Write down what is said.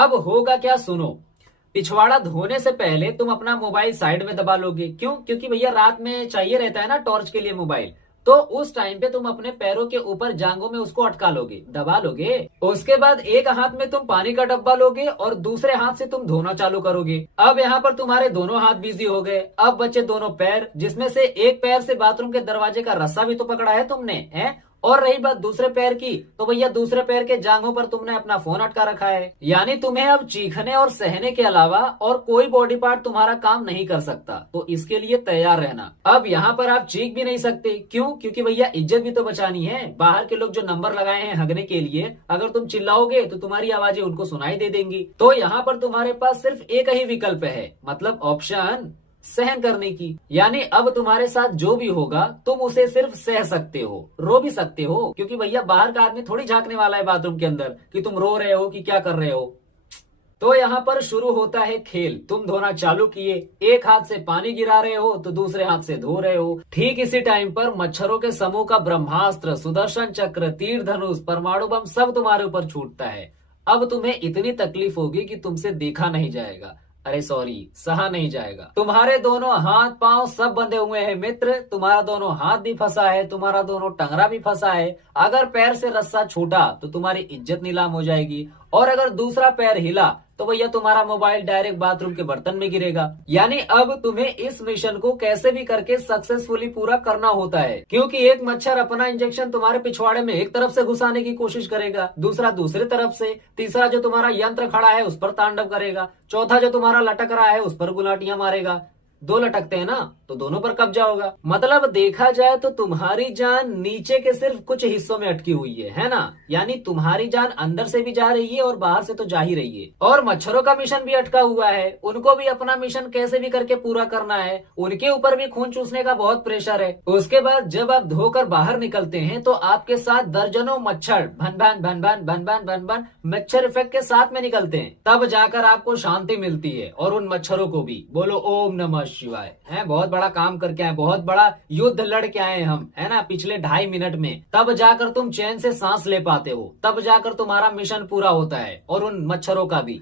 अब होगा क्या सुनो। पिछवाड़ा धोने से पहले तुम अपना मोबाइल साइड में दबा लोगे। क्यों? क्योंकि भैया रात में चाहिए रहता है ना टॉर्च के लिए मोबाइल। तो उस टाइम पे तुम अपने पैरों के ऊपर जांघों में उसको अटका लोगे, दबा लोगे। उसके बाद एक हाथ में तुम पानी का डब्बा लोगे और दूसरे हाथ से तुम धोना चालू करोगे। अब यहाँ पर तुम्हारे दोनों हाथ बिजी हो गए। अब बचे दोनों पैर, जिसमें से एक पैर से बाथरूम के दरवाजे का रस्सा भी तो पकड़ा है तुमने, है। और रही बात दूसरे पैर की, तो भैया दूसरे पैर के जांघों पर तुमने अपना फोन अटका रखा है। यानी तुम्हें अब चीखने और सहने के अलावा और कोई बॉडी पार्ट तुम्हारा काम नहीं कर सकता। तो इसके लिए तैयार रहना। अब यहाँ पर आप चीख भी नहीं सकते। क्यों? क्योंकि भैया इज्जत भी तो बचानी है। बाहर के लोग जो नंबर लगाए हैं हगने के लिए, अगर तुम चिल्लाओगे तो तुम्हारी आवाजें उनको सुनाई दे देंगी। तो यहाँ पर तुम्हारे पास सिर्फ एक ही विकल्प है, मतलब ऑप्शन सहन करने की। यानी अब तुम्हारे साथ जो भी होगा तुम उसे सिर्फ सह सकते हो, रो भी सकते हो, क्योंकि भैया बाहर का आदमी थोड़ी झांकने वाला है बाथरूम के अंदर कि तुम रो रहे हो कि क्या कर रहे हो। तो यहाँ पर शुरू होता है खेल। तुम धोना चालू किए, एक हाथ से पानी गिरा रहे हो तो दूसरे हाथ से धो रहे हो। ठीक इसी टाइम पर मच्छरों के समूह का ब्रह्मास्त्र, सुदर्शन चक्र, तीर धनुष, परमाणु बम सब तुम्हारे ऊपर छूटता है। अब तुम्हें इतनी तकलीफ होगी कि तुमसे देखा नहीं जाएगा, अरे सॉरी, सहा नहीं जाएगा। तुम्हारे दोनों हाथ पांव सब बंधे हुए हैं मित्र। तुम्हारा दोनों हाथ भी फंसा है, तुम्हारा दोनों टंगरा भी फंसा है। अगर पैर से रस्सा छूटा तो तुम्हारी इज्जत नीलाम हो जाएगी, और अगर दूसरा पैर हिला तो भैया तुम्हारा मोबाइल डायरेक्ट बाथरूम के बर्तन में गिरेगा। यानी अब तुम्हें इस मिशन को कैसे भी करके सक्सेसफुली पूरा करना होता है, क्योंकि एक मच्छर अपना इंजेक्शन तुम्हारे पिछवाड़े में एक तरफ से घुसाने की कोशिश करेगा, दूसरा दूसरी तरफ से, तीसरा जो तुम्हारा यंत्र खड़ा है उस पर तांडव करेगा, चौथा जो तुम्हारा लटक रहा है उस पर गुलाटियां मारेगा। दो लटकते हैं ना, तो दोनों पर कब्जा होगा। मतलब देखा जाए तो तुम्हारी जान नीचे के सिर्फ कुछ हिस्सों में अटकी हुई है ना। यानी तुम्हारी जान अंदर से भी जा रही है और बाहर से तो जा ही रही है। और मच्छरों का मिशन भी अटका हुआ है, उनको भी अपना मिशन कैसे भी करके पूरा करना है। उनके ऊपर भी खून चूसने का बहुत प्रेशर है। उसके बाद जब आप धोकर बाहर निकलते हैं तो आपके साथ दर्जनों मच्छर भन भन भन भन भन भन भन भन मच्छर इफेक्ट के साथ में निकलते हैं। तब जाकर आपको शांति मिलती है। और उन मच्छरों को भी बोलो ओम नमः शिवाय। है, बहुत बड़ा काम करके आए, बहुत बड़ा युद्ध लड़ के आए हम, है ना, पिछले 2.5 मिनट में। तब जाकर तुम चैन से सांस ले पाते हो, तब जाकर तुम्हारा मिशन पूरा होता है, और उन मच्छरों का भी।